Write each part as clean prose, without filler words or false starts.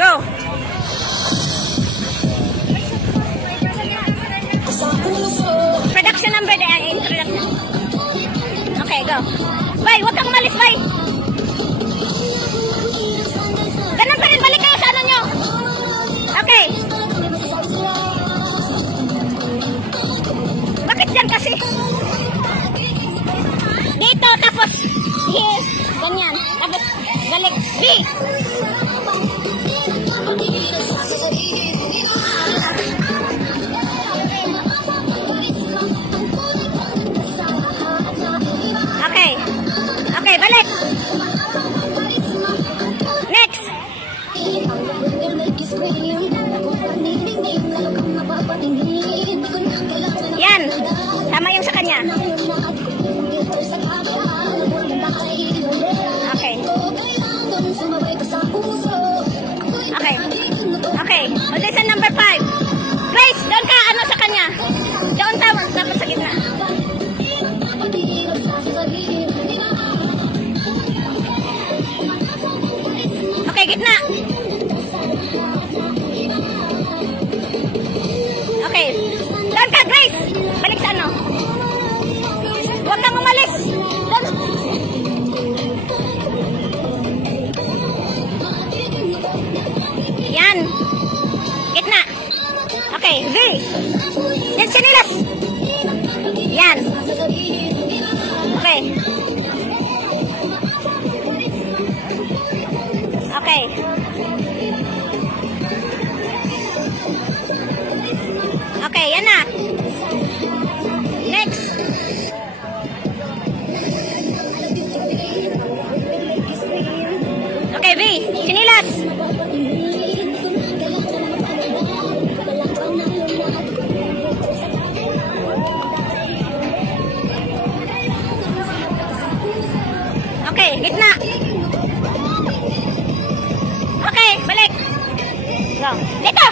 Go! Production number na yan. Introduction. Okay, go. Bay, huwag kang umalis, bay. Ganun pa rin, balik kayo sa ano nyo. Okay. Bakit dyan kasi? Dito, tapos here. Ganyan. Tapos balik. B. Okay. Okay, balik. Next. Yan. Tama yung sa kanya. Okay. Okay. Okay. Audition number 5. Grace, doon ka ano sa kanya. Doon tawag tapos sa gitna. Okay, gitna. Okay. Doon ka, Grace. Balik sa ano. Huwag kang umalis. Doon. Yan. Gitna. Okay, V. Yan, sinilas. Yan. Okay. Okay. Okay, yan na. Next. Okay, V. Sinilas. Okay, gitna. Okay, balik. Go. Dito.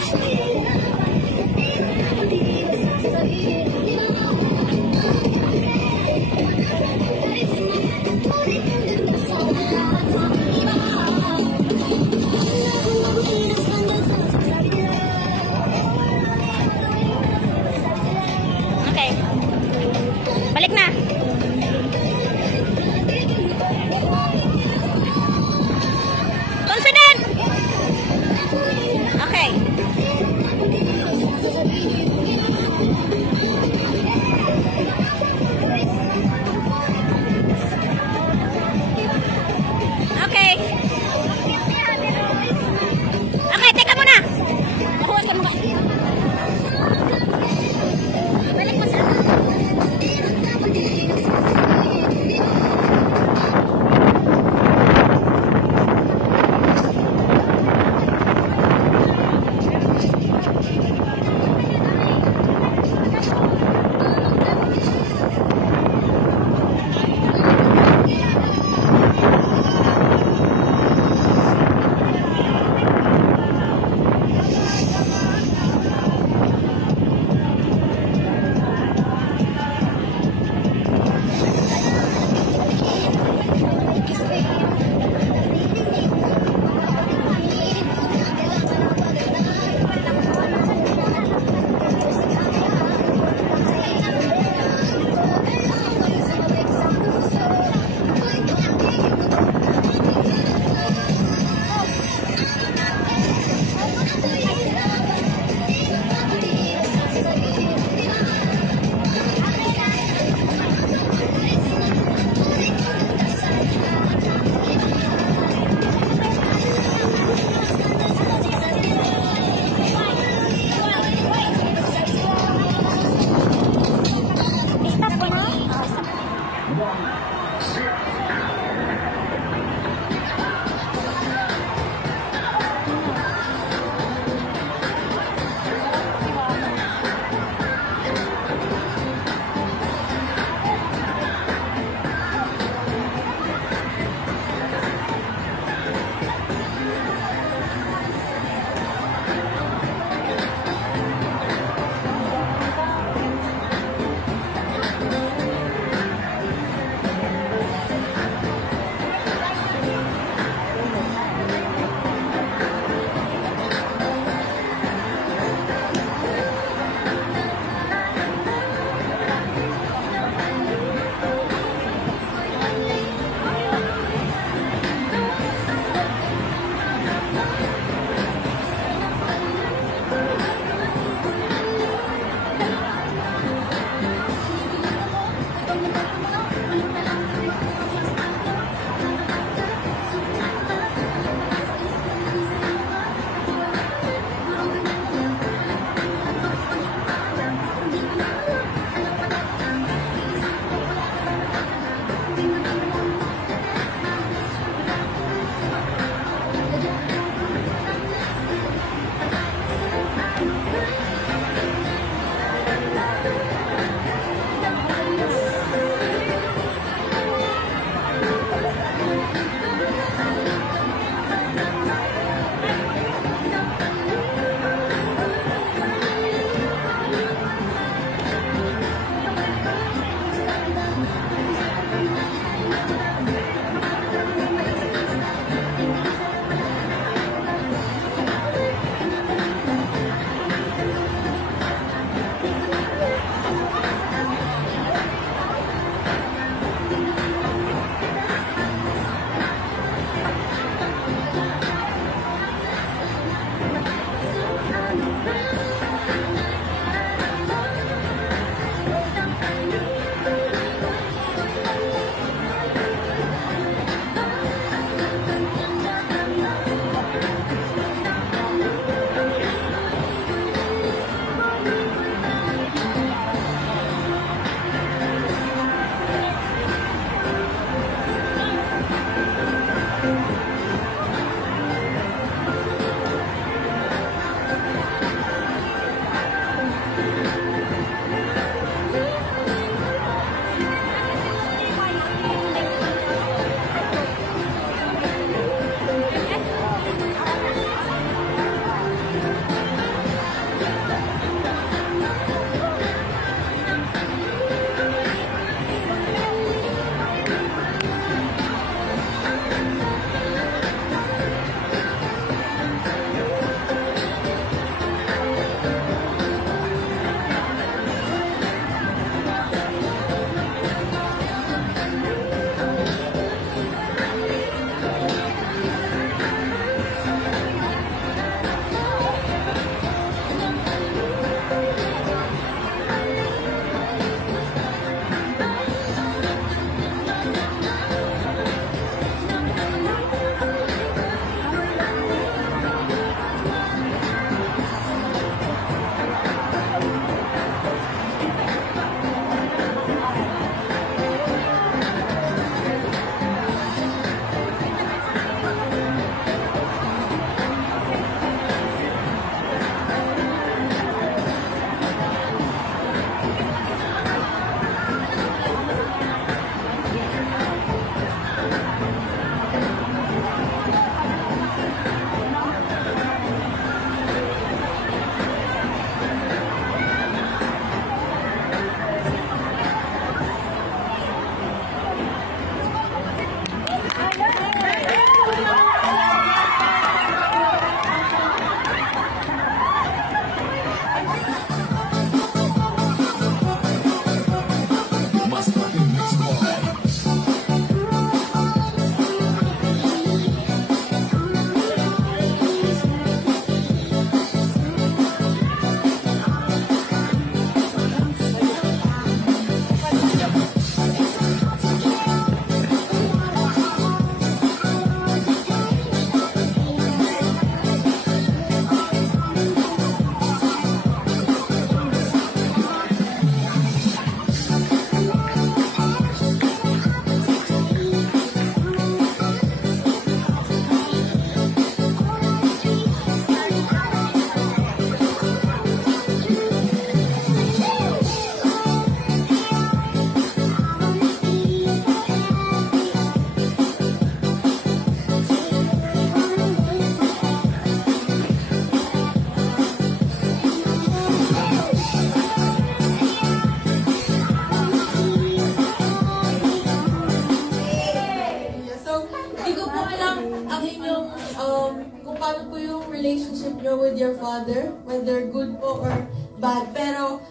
relationship nyo with your father, whether good po or bad. Pero,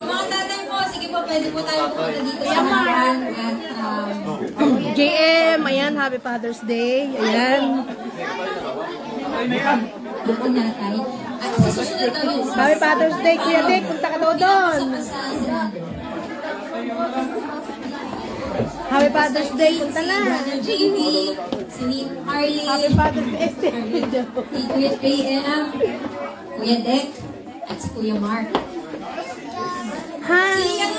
mga tatay po, sige po, pwede po tayo pumunta dito sa harapan at JM, ayan, Happy Father's Day. Ayan. ako natay. At sa susunod na yun, Happy Father's Day, Kuya Dick. Punta ka daw doon. Happy Father's Day. Punta na. Brother JV, si Harley, Happy Father's Day. si Kuya JM, Kuya Dick, at si Kuya Mark. Hi. Si